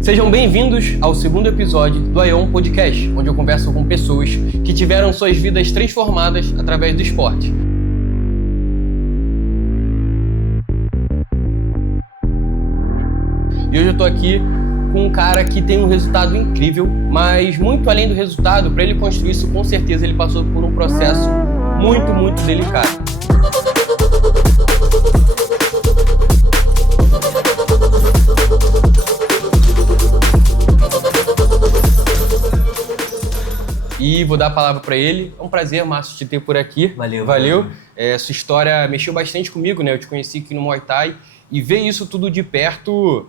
Sejam bem-vindos ao segundo episódio do Ion Podcast, onde eu converso com pessoas que tiveram suas vidas transformadas através do esporte. E hoje eu tô aqui com um cara que tem um resultado incrível, mas muito além do resultado, para ele construir isso, com certeza ele passou por um processo muito delicado. E vou dar a palavra para ele. É um prazer, Márcio, te ter por aqui. Valeu. Sua história mexeu bastante comigo, né? Eu te conheci aqui no Muay Thai e ver isso tudo de perto,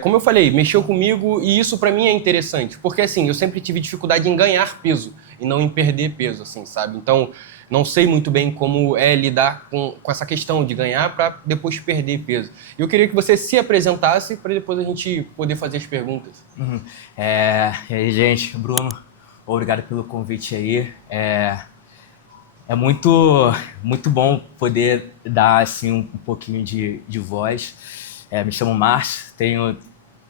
como eu falei, mexeu comigo e isso para mim é interessante. Porque assim, eu sempre tive dificuldade em ganhar peso e não em perder peso, assim, sabe? Então, não sei muito bem como é lidar com essa questão de ganhar para depois perder peso. Eu queria que você se apresentasse para depois a gente poder fazer as perguntas. E aí, gente, Bruno, obrigado pelo convite aí. É muito bom poder dar assim, um pouquinho de voz. Me chamo Márcio, tenho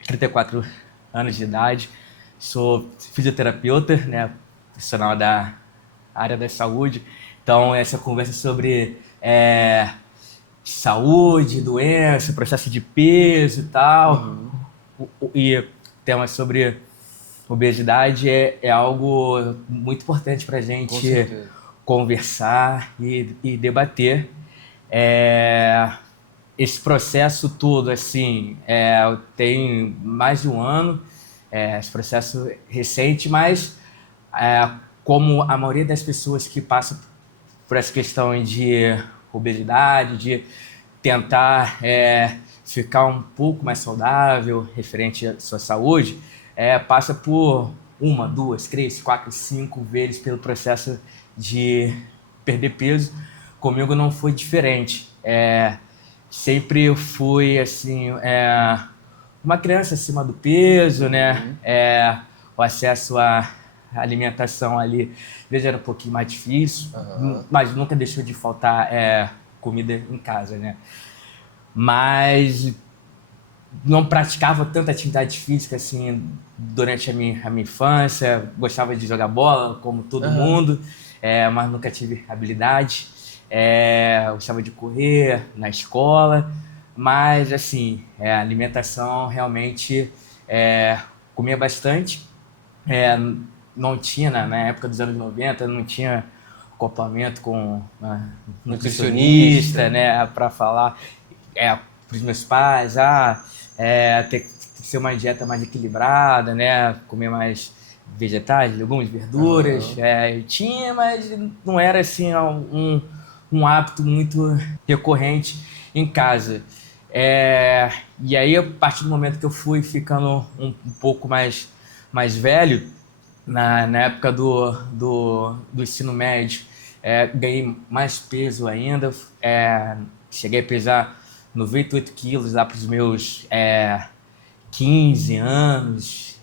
34 anos de idade, sou fisioterapeuta, né, profissional da área da saúde. Então, essa conversa sobre saúde, doença, processo de peso e tal, e temas sobre obesidade é algo muito importante para a gente conversar e debater. Esse processo todo, assim, tem mais de um ano, esse processo recente, mas como a maioria das pessoas que passam por essa questão de obesidade, de tentar ficar um pouco mais saudável referente à sua saúde, passa por 1, 2, 3, 4, 5 vezes pelo processo de perder peso. Comigo não foi diferente. Sempre eu fui assim, uma criança acima do peso, né? O acesso à alimentação ali, às vezes era um pouquinho mais difícil, mas nunca deixou de faltar comida em casa, né? Mas não praticava tanta atividade física assim durante a minha infância. Gostava de jogar bola, como todo mundo, mas nunca tive habilidade. Gostava de correr na escola, mas assim, a alimentação realmente comia bastante. Não tinha, na época dos anos 90, não tinha acoplamento com nutricionista, né, para falar para os meus pais, ter que ser uma dieta mais equilibrada, né, comer mais vegetais, legumes, verduras. Eu tinha, mas não era assim um hábito muito recorrente em casa. E aí, a partir do momento que eu fui ficando um pouco mais velho, na época do ensino médio, ganhei mais peso ainda, cheguei a pesar 98 quilos lá para os meus 15 anos,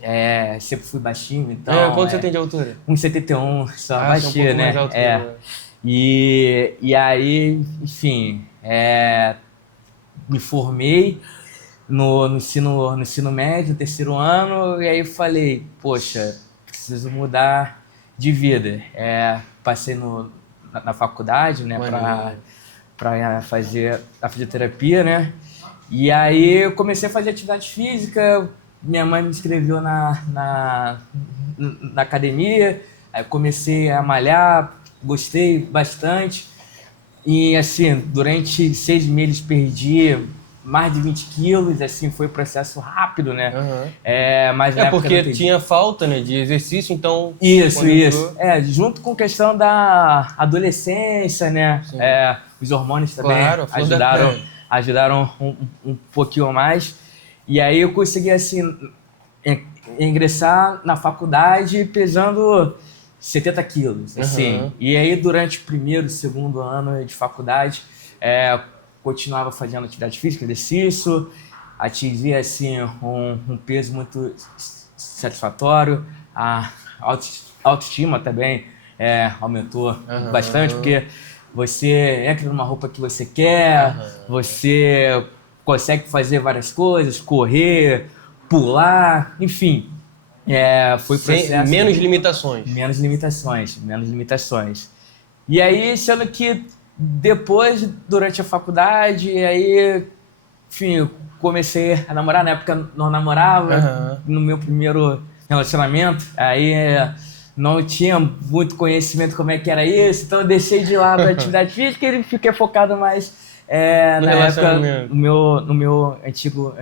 sempre fui baixinho, então... Quanto você tem de altura? 1,71, só baixinho, né? E aí, enfim, me formei no ensino médio, terceiro ano, e aí falei, poxa, preciso mudar de vida. Passei na faculdade, né, para fazer a fisioterapia, né? E aí eu comecei a fazer atividade física, minha mãe me inscreveu na academia, aí comecei a malhar, gostei bastante. E assim, durante 6 meses perdi mais de 20 quilos, assim, foi um processo rápido, né? Mas porque tinha falta, né, de exercício, então... Isso. Junto com a questão da adolescência, né? Os hormônios também ajudaram um pouquinho mais. E aí eu consegui, assim, ingressar na faculdade pesando 70 quilos, assim. E aí, durante o primeiro, segundo ano de faculdade, continuava fazendo atividade física, exercício, atingia, assim, um peso muito satisfatório. A autoestima também aumentou bastante, porque você entra numa roupa que você quer, você consegue fazer várias coisas, correr, pular, enfim. Foi processo... Menos limitações. Menos limitações. E aí, sendo que depois, durante a faculdade, aí, enfim, eu comecei a namorar. Na época não namorava, no meu primeiro relacionamento, aí não tinha muito conhecimento como é que era isso, então eu deixei de lado a atividade física e fiquei focado mais na época no meu antigo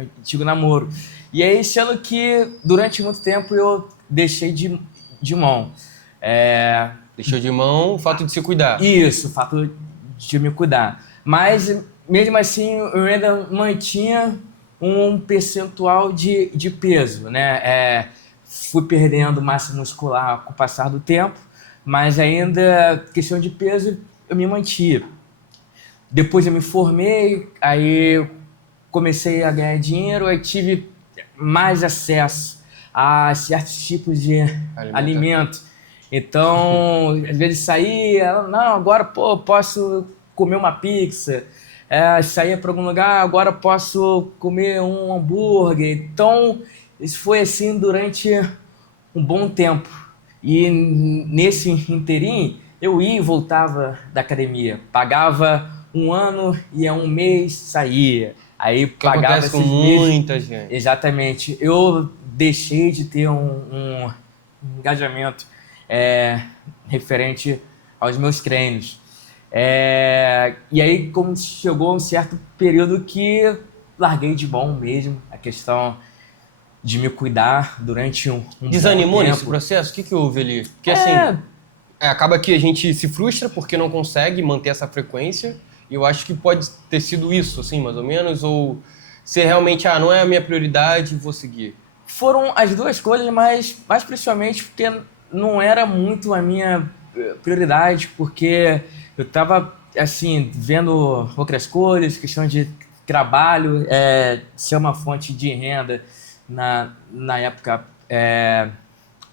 namoro. E aí, sendo que durante muito tempo eu deixei de mão. Deixou de mão o fato de se cuidar. Isso, o fato de me cuidar. Mas, mesmo assim, eu ainda mantinha um percentual de peso, né? Fui perdendo massa muscular com o passar do tempo, mas ainda, questão de peso, eu me mantia. Depois eu me formei, aí comecei a ganhar dinheiro, aí tive mais acesso a certos tipos de alimento. Então, às vezes saía, não, agora posso comer uma pizza, saía para algum lugar, agora posso comer um hambúrguer. Então, isso foi assim durante um bom tempo. E nesse inteirinho, eu ia e voltava da academia, pagava um ano, ia um mês, saía. Aí que pagava acontece com esses meses. muita gente. Exatamente. Eu deixei de ter um engajamento referente aos meus treinos. E aí, como chegou um certo período que larguei de mão mesmo a questão de me cuidar durante um Desanimou bom tempo. nesse processo? O que houve ali? Porque assim, acaba que a gente se frustra porque não consegue manter essa frequência. E eu acho que pode ter sido isso, assim, mais ou menos. Ou ser realmente, não é a minha prioridade, vou seguir. Foram as duas coisas, mas mais principalmente porque não era muito a minha prioridade, porque eu estava, assim, vendo outras coisas, questão de trabalho, ser uma fonte de renda na época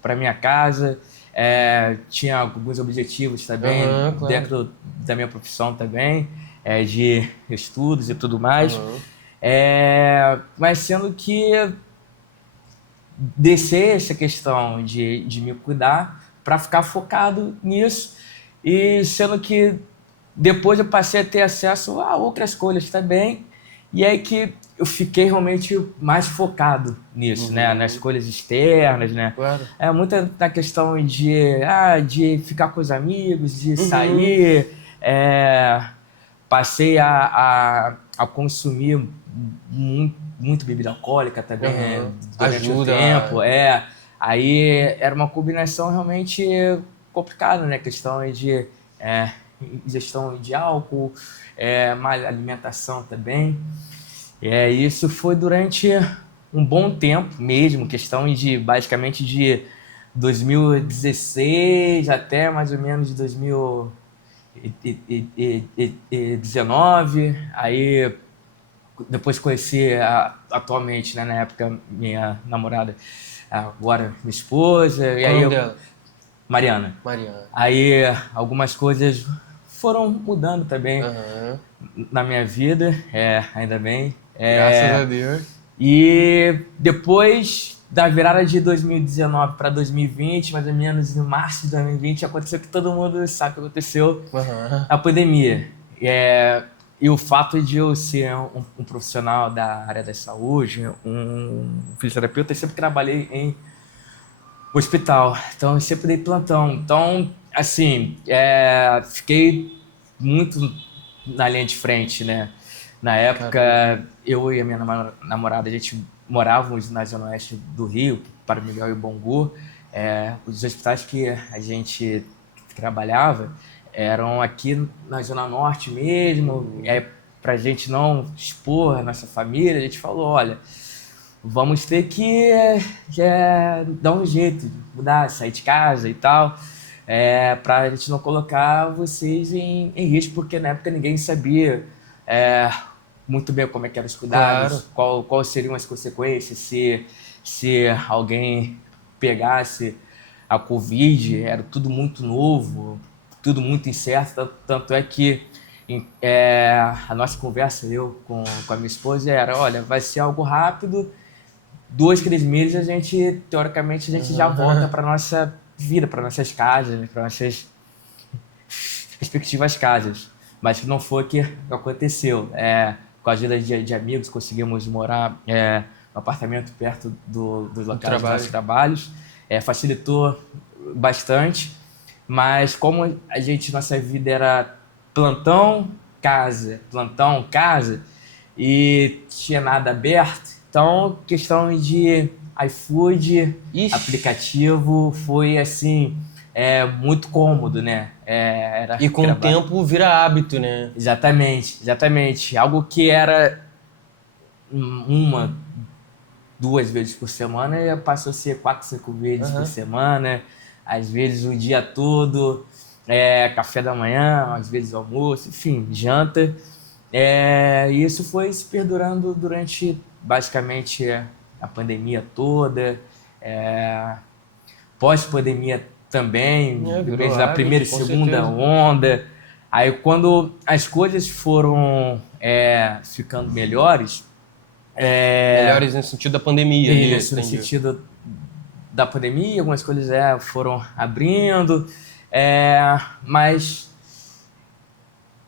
para minha casa, tinha alguns objetivos também Claro. dentro da minha profissão também, de estudos e tudo mais, mas sendo que descer essa questão de me cuidar para ficar focado nisso, e sendo que depois eu passei a ter acesso a outras coisas também, e aí que eu fiquei realmente mais focado nisso, né? Nas coisas externas, né? Claro. Muita na questão de ficar com os amigos, de sair, passei a consumir muito bebida alcoólica também, durante o tempo. Aí era uma combinação realmente complicada, né? Questão de ingestão de álcool, má alimentação também. Isso foi durante um bom tempo mesmo, questão de basicamente de 2016 até mais ou menos 2019. Aí depois conheci atualmente, né, na época, minha namorada, agora minha esposa. E aí dela? Mariana. Aí algumas coisas foram mudando também na minha vida, ainda bem. Graças a Deus. E depois da virada de 2019 para 2020, mais ou menos em março de 2020, aconteceu que todo mundo sabe o que aconteceu, a pandemia. E o fato de eu ser um profissional da área da saúde, um fisioterapeuta, eu sempre trabalhei em hospital, então eu sempre dei plantão. Então, assim, fiquei muito na linha de frente, né? Na época, eu e a minha namorada, a gente morávamos na Zona Oeste do Rio, para Miguel e Bangu. Os hospitais que a gente trabalhava eram aqui na Zona Norte mesmo. E aí, para a gente não expor a nossa família, a gente falou, olha, vamos ter que dar um jeito, mudar, sair de casa e tal, para a gente não colocar vocês em risco, porque na época ninguém sabia muito bem como é que eram os cuidados, quais seriam as consequências se alguém pegasse a Covid. Era tudo muito novo, tudo muito incerto, tanto é que a nossa conversa, eu com a minha esposa, era, olha, vai ser algo rápido, 2, 3 meses a gente, teoricamente, a gente já volta para nossa vida, para nossas casas, né? Para nossas respectivas casas. Mas não foi o que aconteceu. Com a ajuda de amigos, conseguimos morar no apartamento perto dos locais dos nossos trabalhos. Facilitou bastante, mas como nossa vida era plantão, casa, e tinha nada aberto, então questão de iFood, aplicativo, foi assim, muito cômodo, né? E com o tempo vira hábito, né? Exatamente. Algo que era 2 vezes por semana passou a ser 4, 5 vezes por semana, às vezes o dia todo, café da manhã, às vezes almoço, enfim, janta. E isso foi se perdurando durante basicamente a pandemia toda, pós-pandemia também, durante a primeira e segunda onda. Aí quando as coisas foram ficando melhores, melhores no sentido da pandemia. Isso, no sentido da pandemia, algumas coisas foram abrindo, mas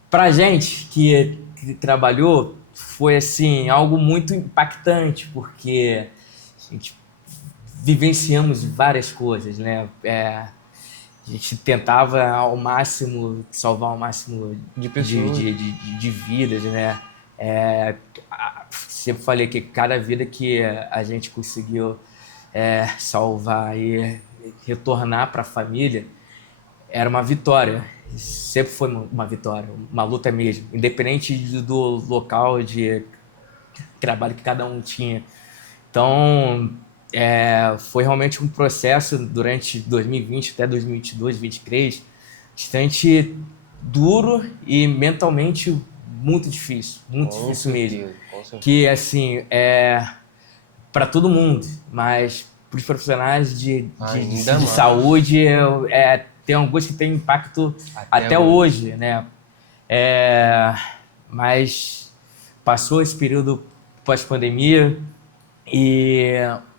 pra gente que trabalhou, foi assim, algo muito impactante, porque a gente vivenciamos várias coisas, né? A gente tentava ao máximo salvar o máximo de pessoas, de vidas, né? Sempre falei que cada vida que a gente conseguiu salvar e retornar para a família era uma vitória. Sempre foi uma vitória, uma luta mesmo, independente do local de trabalho que cada um tinha. Então, foi realmente um processo durante 2020 até 2022, 2023, bastante duro e mentalmente muito difícil mesmo. Que, assim, para todo mundo, mas para os profissionais de saúde, tem alguns que têm impacto até hoje, né? Mas passou esse período pós-pandemia,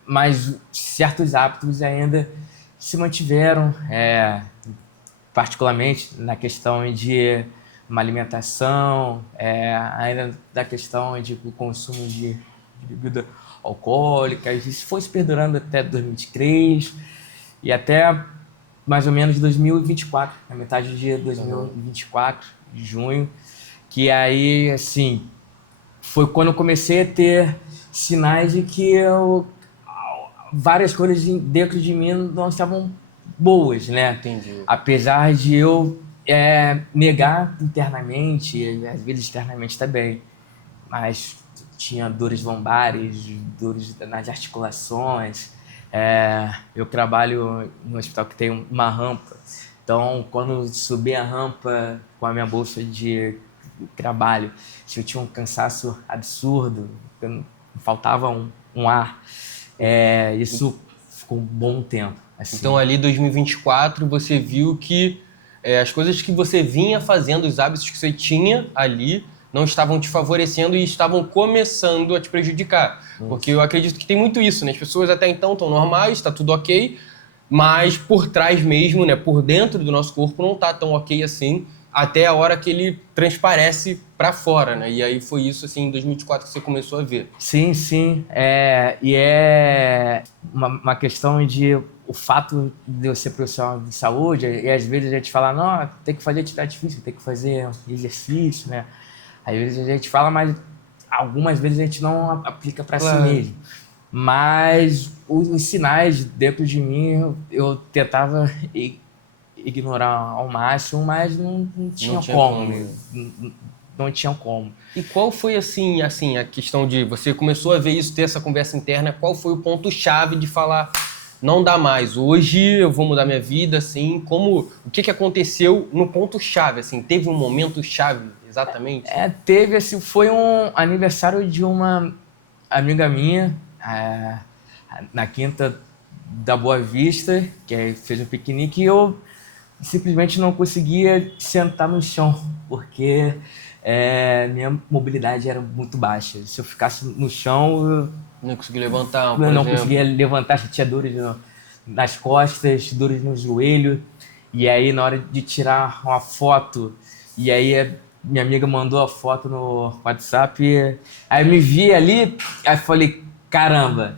mas certos hábitos ainda se mantiveram, particularmente na questão de uma alimentação, ainda da questão de consumo de bebida alcoólica. Isso foi se perdurando até 2023 e até mais ou menos 2024, na metade de 2024, de junho, que aí, assim, foi quando eu comecei a ter sinais de que várias coisas dentro de mim não estavam boas, né? Entendi. Apesar de eu negar internamente, e às vezes externamente também, mas tinha dores lombares, dores nas articulações. Eu trabalho no hospital que tem uma rampa, então quando subi a rampa com a minha bolsa de trabalho, eu tinha um cansaço absurdo, faltava um ar. Isso ficou um bom tempo. Assim. Então ali 2024 você viu que as coisas que você vinha fazendo, os hábitos que você tinha ali, não estavam te favorecendo e estavam começando a te prejudicar. Porque eu acredito que tem muito isso, né? As pessoas até então estão normais, está tudo ok, mas por trás mesmo, né? Por dentro do nosso corpo não está tão ok assim, até a hora que ele transparece para fora, né? E aí foi isso, assim, em 2024 que você começou a ver. Sim. E é uma questão de o fato de eu ser profissional de saúde, e às vezes a gente fala, não, tem que fazer atividade física, tem que fazer exercício, né? Às vezes a gente fala, mas algumas vezes a gente não aplica para si mesmo. Mas os sinais dentro de mim, eu tentava ignorar ao máximo, mas não tinha como. Não tinha como. E qual foi, assim, a questão de... Você começou a ver isso, ter essa conversa interna, qual foi o ponto-chave de falar, não dá mais, hoje eu vou mudar minha vida, assim, o que aconteceu no ponto-chave, assim, teve um momento-chave, exatamente? Teve, assim, foi um aniversário de uma amiga minha, na Quinta da Boa Vista, que fez um piquenique, e eu simplesmente não conseguia sentar no chão, porque minha mobilidade era muito baixa. Se eu ficasse no chão, Não consegui levantar, por Eu não exemplo. conseguia levantar, tinha dores nas costas, dores no joelho. E aí, na hora de tirar uma foto, e aí minha amiga mandou a foto no WhatsApp, aí eu me vi ali, aí eu falei, caramba,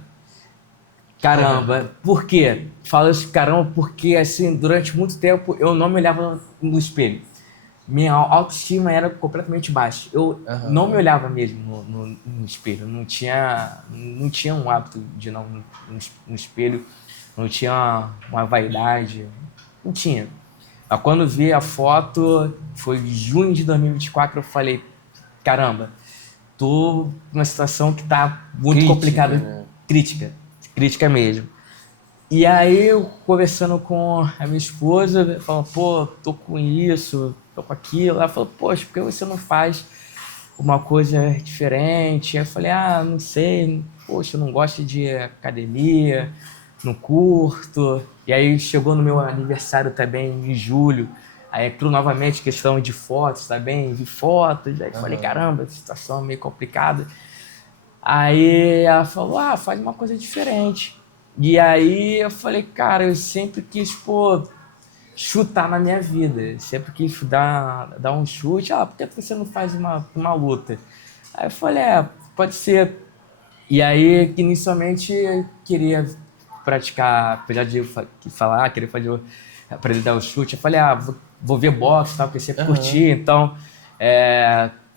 caramba. Por quê? Falo isso, caramba, porque assim, durante muito tempo eu não me olhava no espelho. Minha autoestima era completamente baixa. Eu não me Aham. olhava mesmo no espelho. Não tinha um hábito de não no espelho. Não tinha uma vaidade. Não tinha. Mas quando vi a foto, foi em junho de 2024, eu falei, caramba, tô numa situação que tá muito Crítica, complicada, né? crítica, crítica mesmo. E aí, eu conversando com a minha esposa, falando, pô, tô com isso, tô com aquilo. Ela falou, poxa, por que você não faz uma coisa diferente? Aí eu falei, ah, não sei, poxa, eu não gosto de academia, não curto. E aí chegou no meu aniversário também, em julho. Aí entrou novamente questão de fotos, também, vi fotos. Aí falei, Aham. caramba, situação meio complicada. Aí ela falou, ah, faz uma coisa diferente. E aí eu falei, cara, eu sempre quis, pô, chutar na minha vida. Sempre quis dar um chute. Ah, por que você não faz uma luta? Aí eu falei, pode ser. E aí, que inicialmente eu queria praticar, apesar de eu falar, queria fazer, aprender a dar o chute, eu falei, vou ver boxe, tal, porque sempre curti. Aham. Então,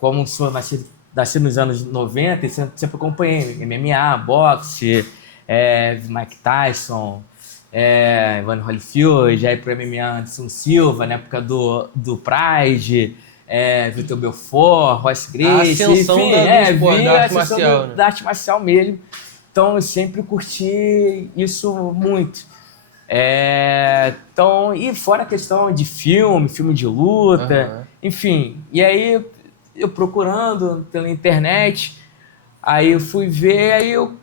como sou nasci nos anos 90, sempre acompanhei MMA, boxe, Mike Tyson, Evander Holyfield, aí pro MMA Anderson Silva, na época do Pride, Vitor Belfort, Royce A Gracie, ascensão enfim, do esporte, vi da a arte ascensão marcial, né? da arte marcial mesmo. Então eu sempre curti isso muito. Então, e fora a questão de filme de luta, Aham. enfim. E aí eu procurando pela internet, aí eu fui ver, aí eu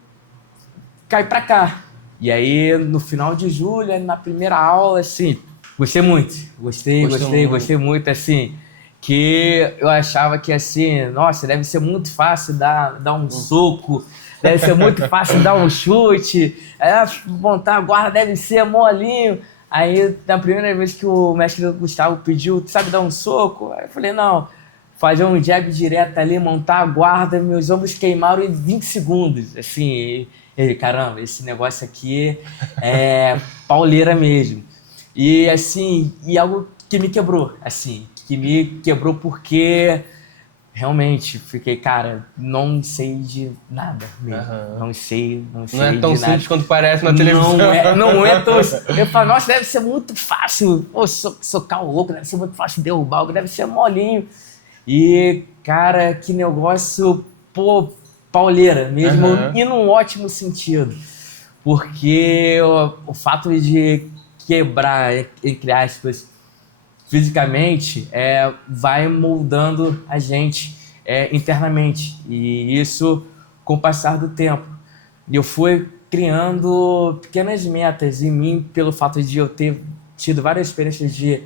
caí pra cá. E aí no final de julho, na primeira aula, assim, gostei muito. Gostou Gostei muito. muito, assim, que eu achava que assim, nossa, deve ser muito fácil dar um Hum. soco, deve ser muito fácil dar um chute, montar a guarda deve ser molinho. Aí, na primeira vez que o mestre Gustavo pediu, tu sabe dar um soco? Aí eu falei, não, fazer um jab direto ali, montar a guarda, meus ombros queimaram em 20 segundos. Assim, ele, caramba, esse negócio aqui é pauleira mesmo. E assim, e algo que me quebrou, assim, que me quebrou porque realmente fiquei, cara, não sei de nada mesmo. Aham. Não Não é sei tão de nada. simples quanto parece na televisão. Não é tão. Eu falo, nossa, deve ser muito fácil. Pô, socar o louco, deve ser muito fácil derrubar, deve ser molinho. E, cara, que negócio, pô, pauleira mesmo, Aham. e num ótimo sentido. Porque o fato de quebrar, entre aspas, fisicamente, vai moldando a gente internamente. E isso com o passar do tempo. E eu fui criando pequenas metas em mim pelo fato de eu ter tido várias experiências de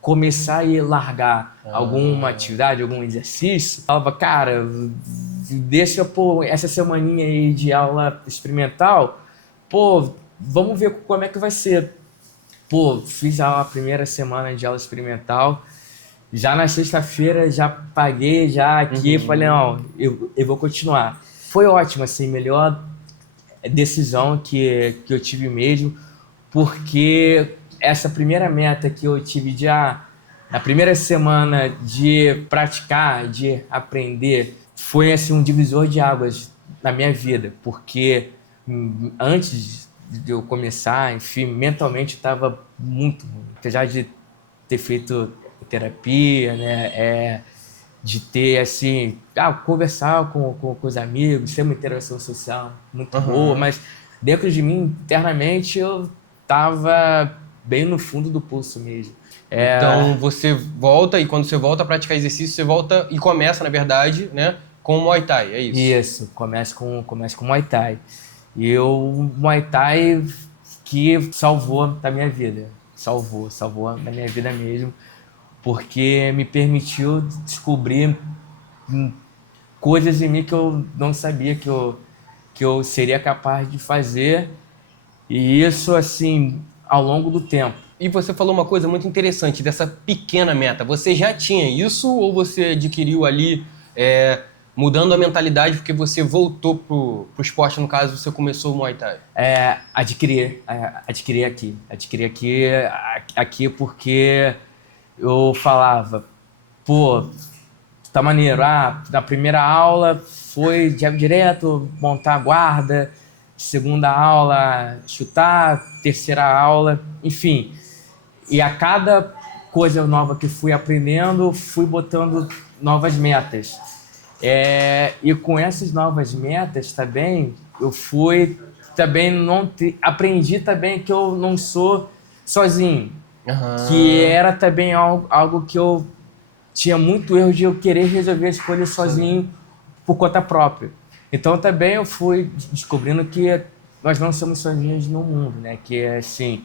começar e largar alguma Ah. atividade, algum exercício. Eu falava, cara, deixa pô, essa semaninha aí de aula experimental, pô, vamos ver como é que vai ser. Pô, fiz a primeira semana de aula experimental. Já na sexta-feira, já paguei já aqui. Falei, Uhum. não, eu vou continuar. Foi ótimo, assim, melhor decisão que eu tive mesmo. Porque essa primeira meta que eu tive já na primeira semana de praticar, de aprender, foi assim um divisor de águas na minha vida. Porque antes de eu começar, enfim, mentalmente estava muito ruim. Apesar de ter feito terapia, né? De ter, assim, conversar com os amigos, ter uma interação social muito boa, Aham. mas dentro de mim, internamente, eu tava bem no fundo do poço mesmo. É, Então você volta e quando você volta a praticar exercício, você volta e começa, na verdade, né, com o Muay Thai, é isso. isso, começa com Muay Thai. E o Muay Thai que salvou da minha vida. Salvou da minha vida mesmo, porque me permitiu descobrir coisas em mim que eu não sabia que eu seria capaz de fazer, e isso, assim, ao longo do tempo. E você falou uma coisa muito interessante dessa pequena meta. Você já tinha isso ou você adquiriu ali, mudando a mentalidade porque você voltou pro esporte, no caso, você começou o Muay Thai? Adquiri aqui porque eu falava, pô, tá maneiro, na primeira aula foi direto montar a guarda, segunda aula chutar, terceira aula, enfim. E a cada coisa nova que fui aprendendo, fui botando novas metas. E com essas novas metas também, eu fui também aprendi também que eu não sou sozinho, que era também algo que eu tinha muito erro de eu querer resolver as coisas sozinho por conta própria. Então também eu fui descobrindo que nós não somos sozinhos no mundo, né? Que assim,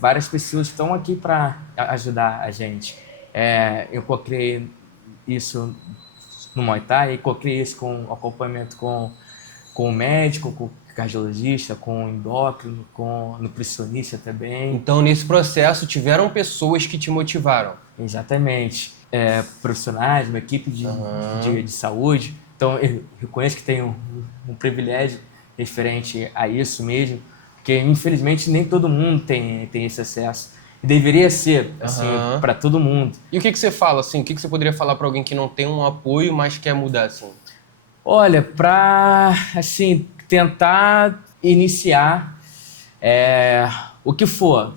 várias pessoas estão aqui para ajudar a gente. Eu criei isso no Muay Thai, e criei isso com acompanhamento com o médico, com o cardiologista, com o endócrino, com o nutricionista também. Então, nesse processo, tiveram pessoas que te motivaram. Exatamente. Profissionais, uma equipe de saúde. Então, eu reconheço que tenho um privilégio referente a isso mesmo, porque, infelizmente, nem todo mundo tem esse acesso. E deveria ser, assim, para todo mundo. E o que você fala, assim? O que você poderia falar para alguém que não tem um apoio, mas quer mudar, assim? Olha, para, assim, tentar iniciar o que for.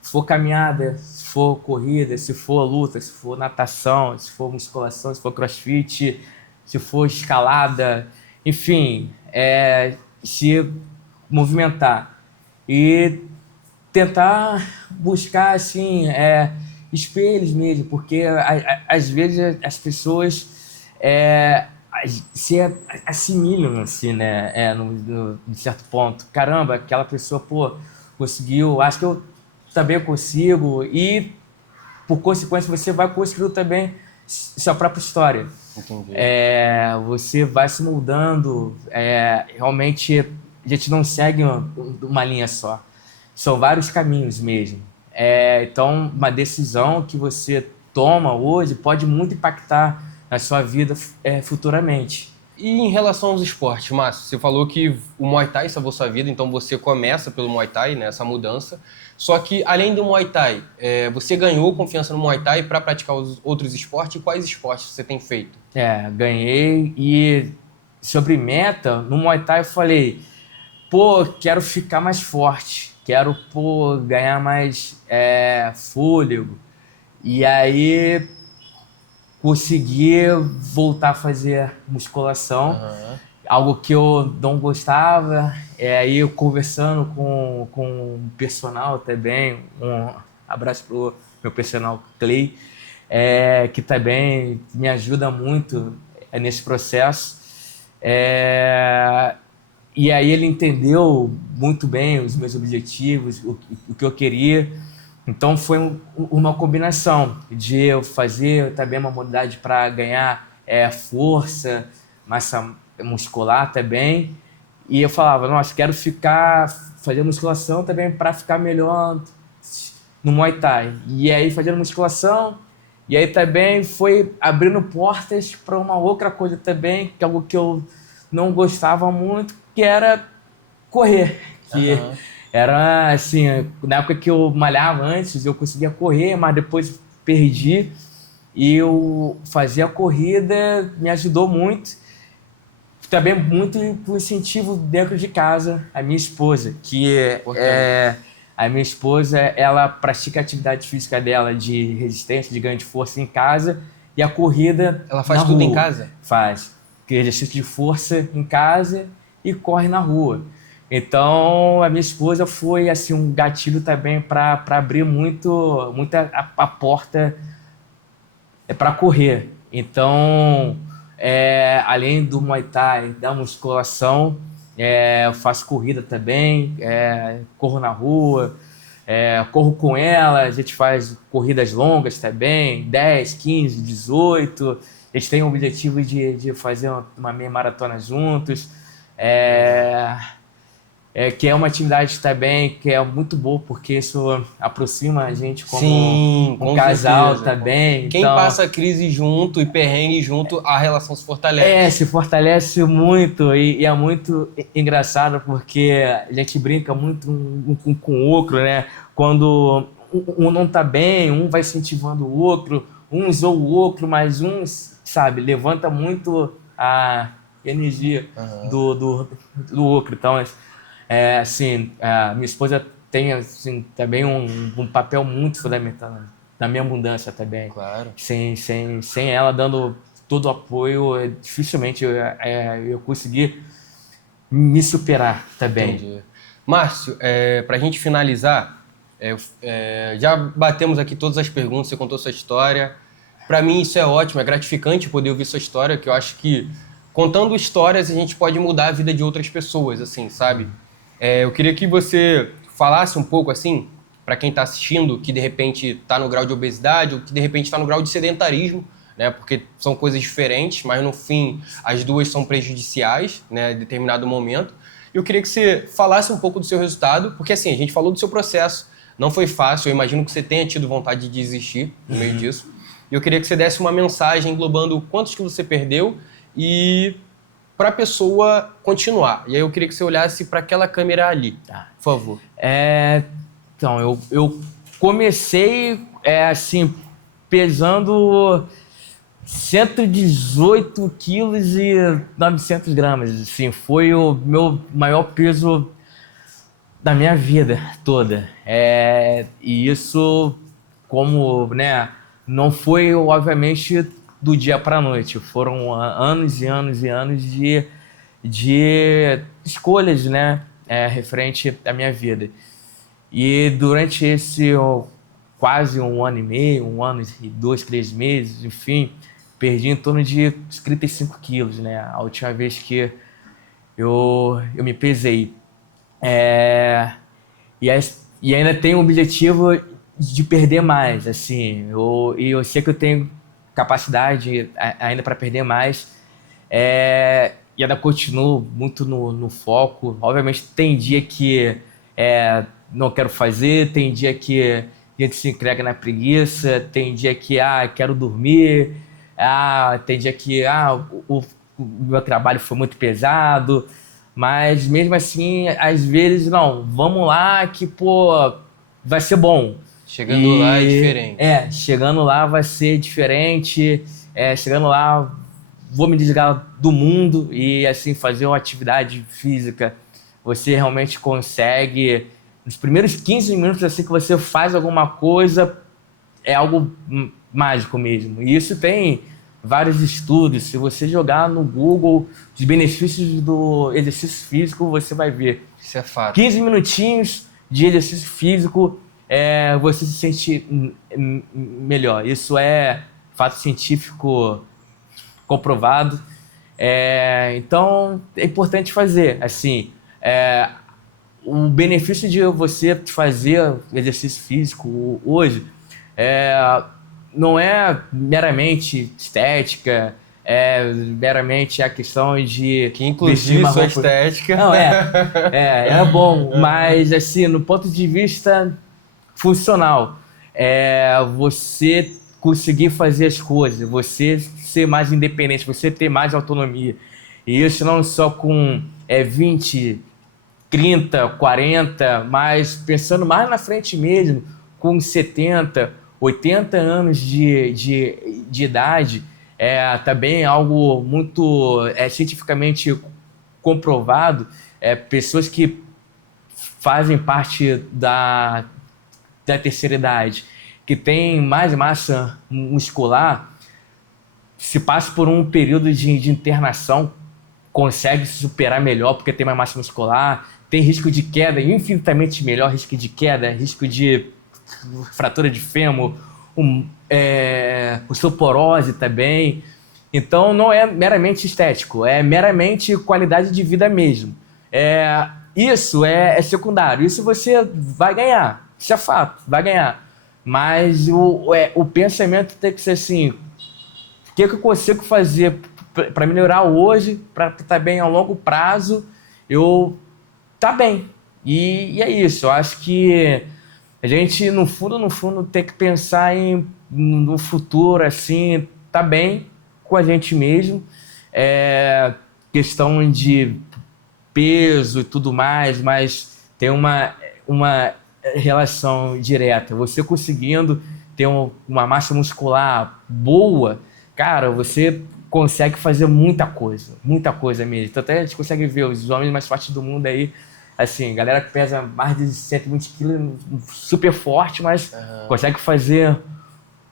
Se for caminhada, se for corrida, se for luta, se for natação, se for musculação, se for crossfit, se for escalada, enfim, se movimentar e tentar buscar assim espelhos mesmo, porque às vezes as pessoas se assimilam assim, né, num certo ponto. Caramba, aquela pessoa, pô, conseguiu, acho que eu também consigo, e por consequência você vai construir também sua própria história. Entendi. Você vai se moldando, realmente a gente não segue uma linha só, são vários caminhos mesmo. Então uma decisão que você toma hoje pode muito impactar na sua vida futuramente. E em relação aos esportes, Márcio, você falou que o Muay Thai salvou sua vida, então você começa pelo Muay Thai, né, essa mudança. Só que, além do Muay Thai, você ganhou confiança no Muay Thai para praticar os outros esportes? E quais esportes você tem feito? Ganhei. E sobre meta, no Muay Thai eu falei, pô, quero ficar mais forte, quero, pô, ganhar mais fôlego. E aí consegui voltar a fazer musculação, algo que eu não gostava. Aí eu conversando com o personal também, um abraço pro meu personal Clay, que também me ajuda muito nesse processo. E aí ele entendeu muito bem os meus objetivos, o que eu queria. Então foi uma combinação de eu fazer também uma modalidade para ganhar força, massa muscular também. E eu falava, nossa, quero fazer musculação também para ficar melhor no Muay Thai. E aí fazendo musculação, e aí também foi abrindo portas para uma outra coisa também, que é algo que eu não gostava muito, que era correr. Era assim, na época que eu malhava antes, eu conseguia correr, mas depois perdi. E eu fazia a corrida, me ajudou muito. Também muito por incentivo dentro de casa, a minha esposa, a minha esposa, ela pratica a atividade física dela de resistência, de ganho de força em casa, e a corrida ela faz tudo em casa? Faz. Exercício de força em casa e corre na rua. Então, a minha esposa foi assim um gatilho também para abrir muito a porta para correr. Então, além do Muay Thai, da musculação, eu faço corrida também, corro na rua, corro com ela, a gente faz corridas longas também, 10, 15, 18. Eles têm o objetivo de fazer uma meia maratona juntos. Que é uma atividade também que é muito boa, porque isso aproxima a gente como Sim, um com casal certeza. também. Quem Então, passa crise junto e perrengue junto, a relação se fortalece. se fortalece muito e é muito engraçado porque a gente brinca muito com o outro, né? Quando um não tá bem, um vai incentivando o outro, um zoa o outro, mas um, sabe, levanta muito a energia Aham. do outro. Então, assim, a minha esposa tem assim, também um papel muito fundamental na minha abundância também. Claro. Sem ela dando todo o apoio, dificilmente eu consegui me superar também. Entendi. Márcio, para a gente finalizar, já batemos aqui todas as perguntas, você contou sua história. Para mim isso é ótimo, é gratificante poder ouvir sua história, que eu acho que contando histórias a gente pode mudar a vida de outras pessoas, assim, sabe? Eu queria que você falasse um pouco, assim, para quem está assistindo, que de repente está no grau de obesidade ou que de repente está no grau de sedentarismo, né? Porque são coisas diferentes, mas no fim as duas são prejudiciais, né? Em determinado momento. Eu queria que você falasse um pouco do seu resultado, porque assim, a gente falou do seu processo, não foi fácil, eu imagino que você tenha tido vontade de desistir no meio disso. E eu queria que você desse uma mensagem englobando quantos que você perdeu e para a pessoa continuar. E aí eu queria que você olhasse para aquela câmera ali, Tá. por favor. Então, eu comecei assim, pesando 118 quilos e 900 gramas. Assim, foi o meu maior peso da minha vida toda. E isso, como, né, não foi, obviamente, do dia para a noite. Foram anos e anos e anos de escolhas, né, referente à minha vida. E durante esse quase um ano e meio, um ano e 2, 3 meses, enfim, perdi em torno de 35 quilos, né? A última vez que eu me pesei. E ainda tenho o objetivo de perder mais, assim. Eu sei que eu tenho capacidade ainda para perder mais. E ainda continuo muito no foco. Obviamente tem dia que não quero fazer, tem dia que a gente se entrega na preguiça, tem dia que quero dormir, tem dia que o meu trabalho foi muito pesado, mas mesmo assim, às vezes, não, vamos lá que, pô, vai ser bom. Chegando lá é diferente. Chegando lá vai ser diferente, chegando lá vou me desligar do mundo e assim fazer uma atividade física. Você realmente consegue, nos primeiros 15 minutos assim que você faz alguma coisa, é algo mágico mesmo. E isso tem vários estudos. Se você jogar no Google os benefícios do exercício físico, você vai ver. Isso é fato. 15 minutinhos de exercício físico, você se sente melhor. Isso é fato científico comprovado. Então, é importante fazer. Assim, o benefício de você fazer exercício físico hoje não é meramente estética, meramente a questão de Que inclusive vestir sua roupa. estética. Não, é bom, mas assim, no ponto de vista funcional, você conseguir fazer as coisas, você ser mais independente, você ter mais autonomia. E isso não só com 20, 30, 40, mas pensando mais na frente mesmo, com 70, 80 anos de idade, também algo muito cientificamente comprovado. Pessoas que fazem parte da terceira idade, que tem mais massa muscular, se passa por um período de internação, consegue se superar melhor porque tem mais massa muscular, tem risco de queda infinitamente melhor, risco de queda, risco de fratura de fêmur, osteoporose também. Então não é meramente estético, é meramente qualidade de vida mesmo. Isso é secundário, isso você vai ganhar, isso é fato, vai ganhar. Mas o pensamento tem que ser assim, que eu consigo fazer para melhorar hoje, para estar bem a longo prazo, eu tá bem. E é isso, eu acho que a gente, no fundo, tem que pensar no futuro, assim, tá bem com a gente mesmo. Questão de peso e tudo mais, mas tem uma relação direta. Você conseguindo ter uma massa muscular boa, cara, você consegue fazer muita coisa mesmo. Então até a gente consegue ver os homens mais fortes do mundo aí, assim, galera que pesa mais de 120 quilos, super forte, mas consegue fazer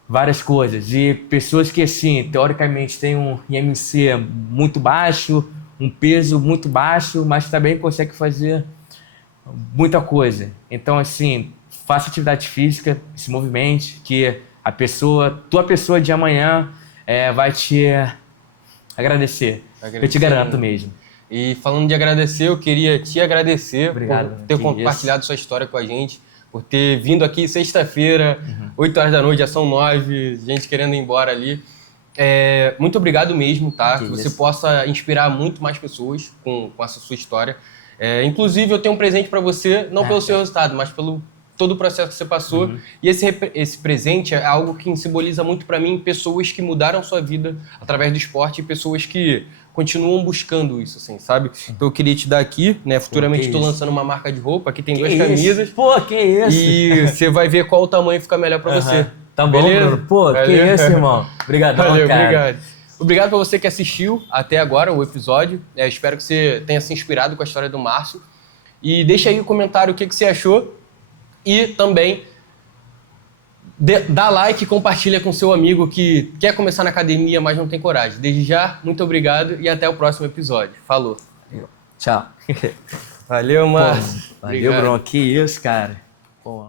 várias coisas. E pessoas que, assim, teoricamente têm um IMC muito baixo, um peso muito baixo, mas também consegue fazer muita coisa. Então, assim, faça atividade física, se movimente, que tua pessoa de amanhã vai te agradecer. Eu te garanto mesmo. E falando de agradecer, eu queria te agradecer Obrigado, por ter compartilhado sua história com a gente, por ter vindo aqui sexta-feira, 8 horas da noite, já são 9, gente querendo ir embora ali. Muito obrigado mesmo, tá? Que você possa inspirar muito mais pessoas com essa sua história. Inclusive, eu tenho um presente para você, não pelo seu resultado, mas pelo todo o processo que você passou. E esse presente é algo que simboliza muito para mim pessoas que mudaram sua vida através do esporte e pessoas que continuam buscando isso, assim, sabe? Então eu queria te dar aqui, né? Futuramente estou lançando uma marca de roupa, aqui tem duas camisas. Pô, que isso! E você vai ver qual o tamanho fica melhor para você. Tá bom, Bruno? Pô, que isso, irmão? Obrigadão, Valeu, cara. obrigado. Obrigado pra você que assistiu até agora o episódio. Espero que você tenha se inspirado com a história do Márcio. E deixa aí no comentário o que você achou. E também dá like e compartilha com seu amigo que quer começar na academia, mas não tem coragem. Desde já, muito obrigado e até o próximo episódio. Falou. Tchau. Valeu, Márcio. Valeu, Bruno. Que isso, cara. Pô.